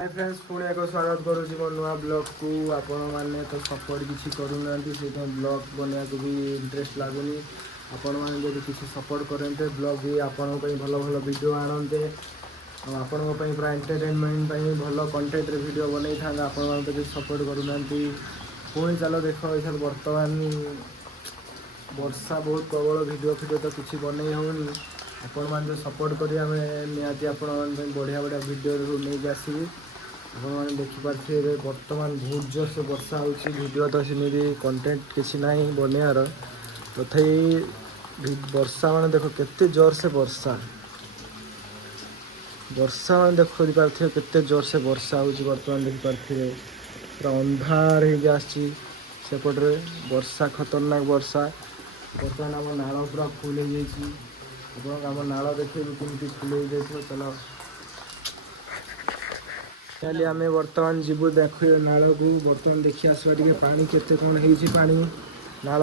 Hi friends पुणी एक स्वागत करुँच मो नुआ ब्लॉग को आपण मैंने तो सपोर्ट किसी करूना से ब्लॉग बनवा को भी इंटरेस्ट लगुनि आपण मैंने जब किसी सपोर्ट करते ब्लॉग भी आपण भल भल वीडियो आणते आपण पूरा एंटरटेनमेंट भल कंटेंट वीडियो बन था आपण तो सपोर्ट करूना पुणी चलो देख ये बर्तमान वर्षा बहुत प्रबल वीडियो तो किसी बनई होनी आपण मैंने सपोर्ट करें आम निहती आपण बढ़िया बढ़िया वीडियो नहीं आसवि आपने देखिपे बर्तमान बहुत जोर से वर्षा होडियो तो सेमती कंटेंट किसी ना बनयार तथापि वर्षा मान देख केते जोर से वर्षा वर्षा मान देखि पारे केते जोर से वर्षा हो बर्तमान देखिपे पूरा अंधार हो सेपटे वर्षा खतरनाक वर्षा बर्तमान आम नाल पूरा फुल हो जाए आम नाल देखिए कमी फुल हो जाए चलो खाली आम बर्तमान जीव देख नाल को बर्तमान देखी आसवा टे पानी केते कौन हो नाल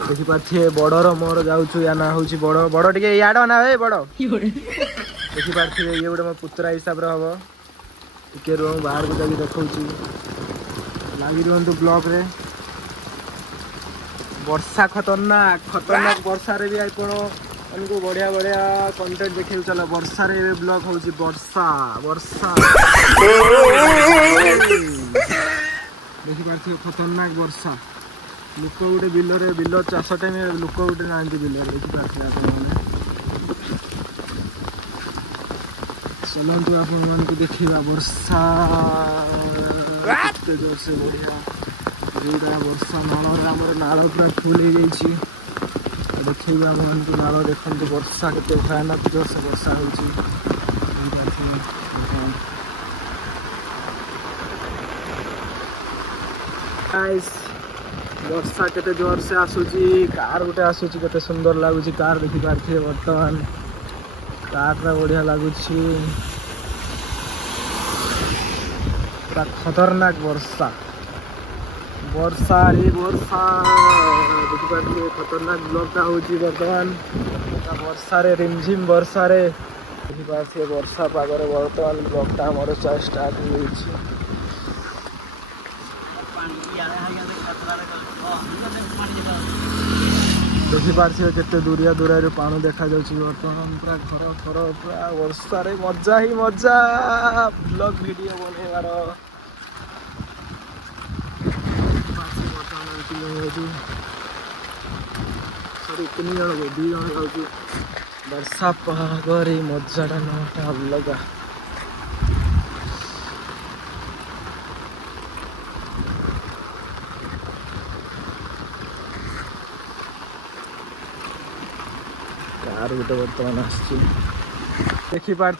देखिपे बड़र मोर जाऊँ या ना हूँ बड़ बड़ टे याड ना हे बड़ देखिपे ये गोटे मो पुतरा हिसाब से हम टे रुह बाहर को जाकि देखा लगी रुहतु ब्लॉक रे वर्षा खतरनाक खतरनाक वर्षा रे भी आपण हमको बढ़िया बढ़िया कंटेंट देखे चलो वर्षा रे ब्लॉग हूँ वर्षा वर्षा देखिपे खतरनाक वर्षा लोक गोटे बिल चाष टाइम लोक गोटे ना बिल देखिपे चलतु आपण को देखा वर्षा जोर से बढ़िया वर्षा नाल नाल पूरा फुल हो जाइए देखिए आम मान नाल देखते वर्षा के भयानक जोर से वर्षा हो वर्षा के जोर से आसूची कार गोटे आसूची केते सुंदर लगुच कार देखिपे बर्तमान कार बढ़िया लगुच पूरा खतरनाक वर्षा वर्षा रे वर्षा देखिपे खतरनाक ब्लॉकटा हूँ बर्तमान वर्षा रे रिमझिम वर्षा रे देखिपे वर्षा पागरे बर्तमान ब्लॉकटा आमर स्टार्ट हो देखिपे केते दूरिया दूर पानी देखा बर्तमान पूरा घर घर पूरा वर्षा रे मजा ही मजा ब्लॉग वीडियो बनइबार सॉरी तीन जन को दी जन जाऊँ वर्षा पहागरे मजाटा नटा अलग कार गोटे बर्तमान देखिपे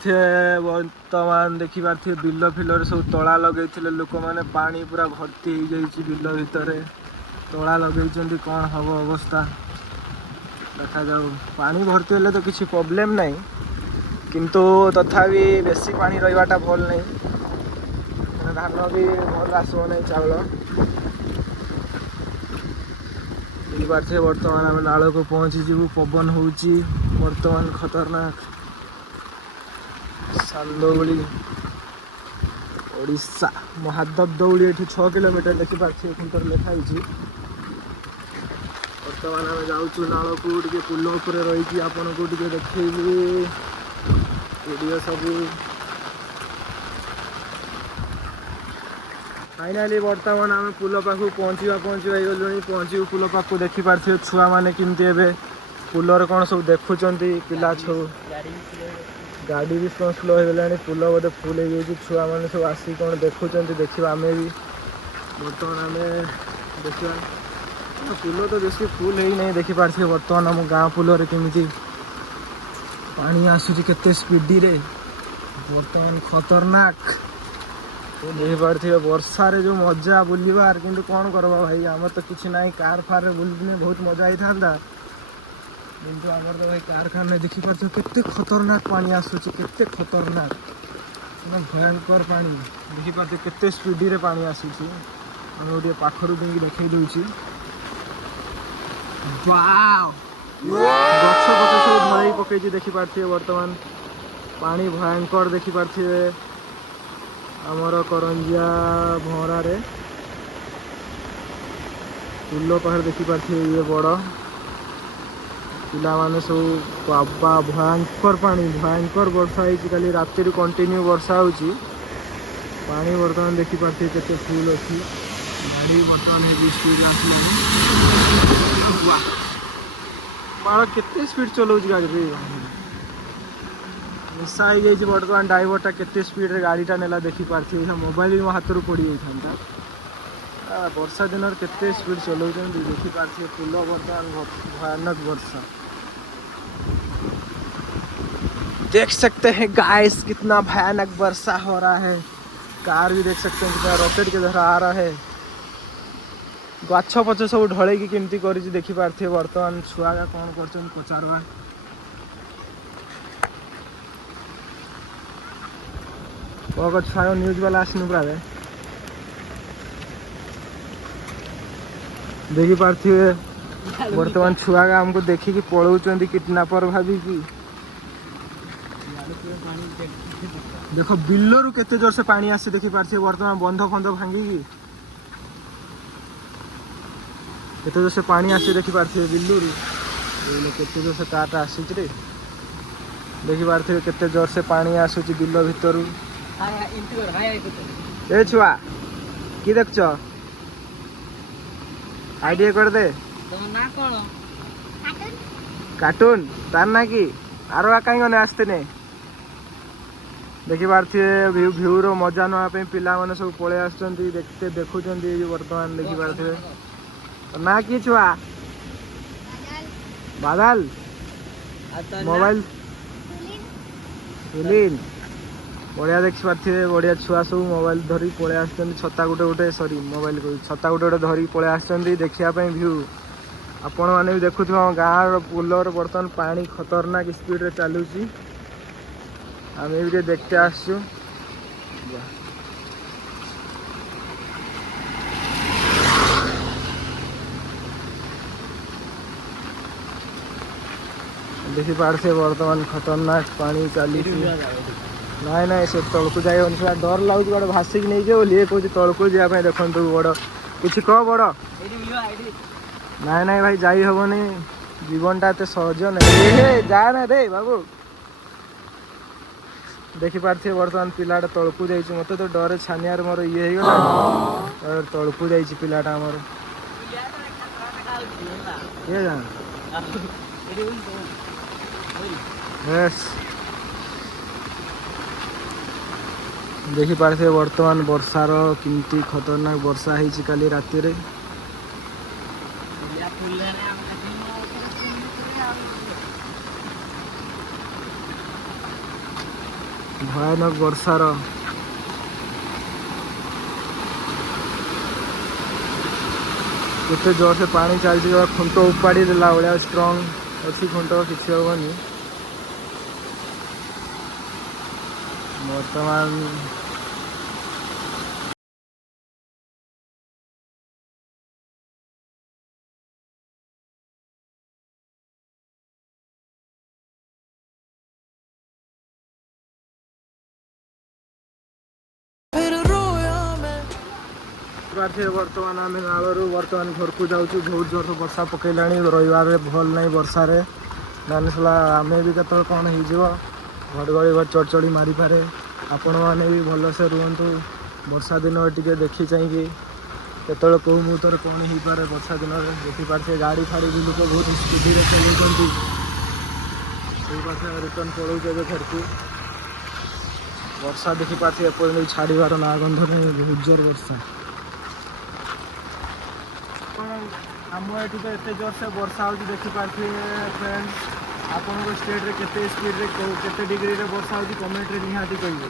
बर्तमान देखिपे बिल फिलर सब तला लगे लोक मैंने पानी पूरा भर्ती हो जाइए बिल भितर तला लगे कौन हम अवस्था देखा जाऊ पानी भर्ती हेल्ले तो किसी प्रोब्लेम नहीं किंतु तथापि बेसी पानी रहीबाटा भल नहीं धान भी भल आसब नहीं चाउल देखिपे बर्तमान आम नाल को पहुँची जीवु पवन हो बर्तमान खतरनाक सालदौली ओडिशा महादेव दौली ये 6 किलोमीटर देखिपे खुंटर लिखाई बर्तमान आम जाऊँ नाल को टे पुल उपर रही आपन को टे देखी वीडियो सब फाइनाली बर्तमान आम पुल पाखु पहुँचवा गलु पहुँचू पुल पाखु देखिपे छुआ मैंने केमती ए पुलर कौन सब देखुं पिला छो गाड़ी भी कौन स्लो हो गला पुल बोधे फुल हो गई छुआ मैंने सब आसिक कौन देखुं देखा आम भी बर्तमान आम देखा पुल तो बेसी फुल ही नहीं देखिपे बर्तमान आम गाँ पुल केमी पानी आसूची केते स्पीडी रे बर्तमान खतरनाक देखिपे वर्षा रे जो मजा बुलवार कि कौन करवा भाई आम तो किसी ना कार फार बुलने बहुत मजा ही था किंतु आमर तो भाई कार खान नहीं देखिपे केते खतरनाक पानी आसूची केते खतरनाक भयंकर पानी देखिपे केते स्पीडी रे पानी आसूची आम गोटे पाखर देखे दूसरी गछ पଛ सब धरई पकई देखिपे बर्तमान पानी भयंकर देखिपे आमर करंजिया भंवरा पुल पाखे देखिपारे ये बड़ पिला माने सब बाबा भयंकर पानी भयंकर वर्षा होती काली राति कंटिन्यू वर्षा होची पानी बर्तमान देखिपारे केते फुल अच्छी गाड़ी बर्तमान स्पीड आसला मार केते स्पीड चलाऊ गाड़ी रे निशा हो जाइए बर्तमान ड्राइवरटा केते स्पीड रे गाड़ीटा नेला देखिपारे मोबाइल मो हाथ पड़ी जाता वर्षा दिन केते स्पीड चलाऊ देखिपारे पुल बर्तमान भयानक वर्षा देख सकते हैं गाइस कितना भयानक वर्षा हो रहा है। कार भी देख सकते हैं कितना रॉकेट के तरह आ रहा है। गछ पछ सब ढले की केमती कर देखिपारे बर्तमान छुआ कौन कर पचारवा छुआ न्यूज वाला आसन प्राय देखिपारे बर्तमान छुआ आमको देखिकी पलाउं किडनैपर भाविकी देख बिलरू केते जोर से पानी आसे देखिपारे बर्तमान बंध फंध भांगिकी केते जोर से पानी आसे देखिपारे बिलरू केते जोर से ताटा आसूच रे देखिपारे केते जोर से पानी आसूच बिल भितर ए छुआ कि देख आइडिया कर दे कार्टून तार ना कि आरो कहीं गने आसते ने देखिपारे भ्यू रो मजा नापी पिला माने सब पळे आछंती देखते देखुचंती वर्तमान देखिपारे ना कि छुआ बादल मोबाइल सुलीन बढ़िया देखिपारे बढ़िया छुआ सब मोबाइल धरी पळे आछंती छता गुटे गुटे सॉरी मोबाइल को छता गुटे गुटे धरी पळे आछंती देखिया पई व्यू आपण माने भी देखुथो गाँव रो पुलर बर्तमान पानी खतरनाक स्पीड रे चलुची आमे भी देखते आसु देखिपारे बर्तमान खतरनाक पानी चली नाई ना से तलक जाए डर लगुच गोटे भासिक नहीं जाओ ये कौन तलक जावाई देखु बड़ कि कह बड़ नाई नाई भाई जाई हेनी जीवनटा एत सहज नहीं जा ना रे बाबू देखिपारे बर्तमान पिलाटा तलक जा मत तो डर छानियार मोर ये होगा तलक जा पिलाटा मोर ये जान देखिपारे बर्तमान वर्षार किमती खतरनाक वर्षा होती काली राति रे भयानक वर्षार केते जोर से पानी चलती खुंट उपाड़ी देला भाया स्ट्रंग अच्छी खुंट किसी हेनी बर्तमान बर्तमान आम नालू बर्तमान घर को जाऊँ बहुत जोर से वर्षा पकईला रही भल ना वर्षा डाला आम भी कत कौन हो घड़घड़ी चढ़चड़ी मारी पारे आपण मैंने भी भलसे रुहतु वर्षा दिन टे देखी चाहिए केतल कौ मुहूर्त कौन हो पारे वर्षा दिन देखिपारे गाड़ी फाड़ी भी लोग बहुत स्पीड चलाऊँ रिटर्न पलाऊ घर को वर्षा देखिपारे एपर्तन छाड़बार ना गंध नहीं बहुत जोर वर्षा आम ये तो एत जोर से वर्षा हो देखिपारे फ्रेंड्स आपन स्टेट रे केते स्पीड रे केते डिग्री रे वर्षा हो कमेंट रे निहाती कहिबे।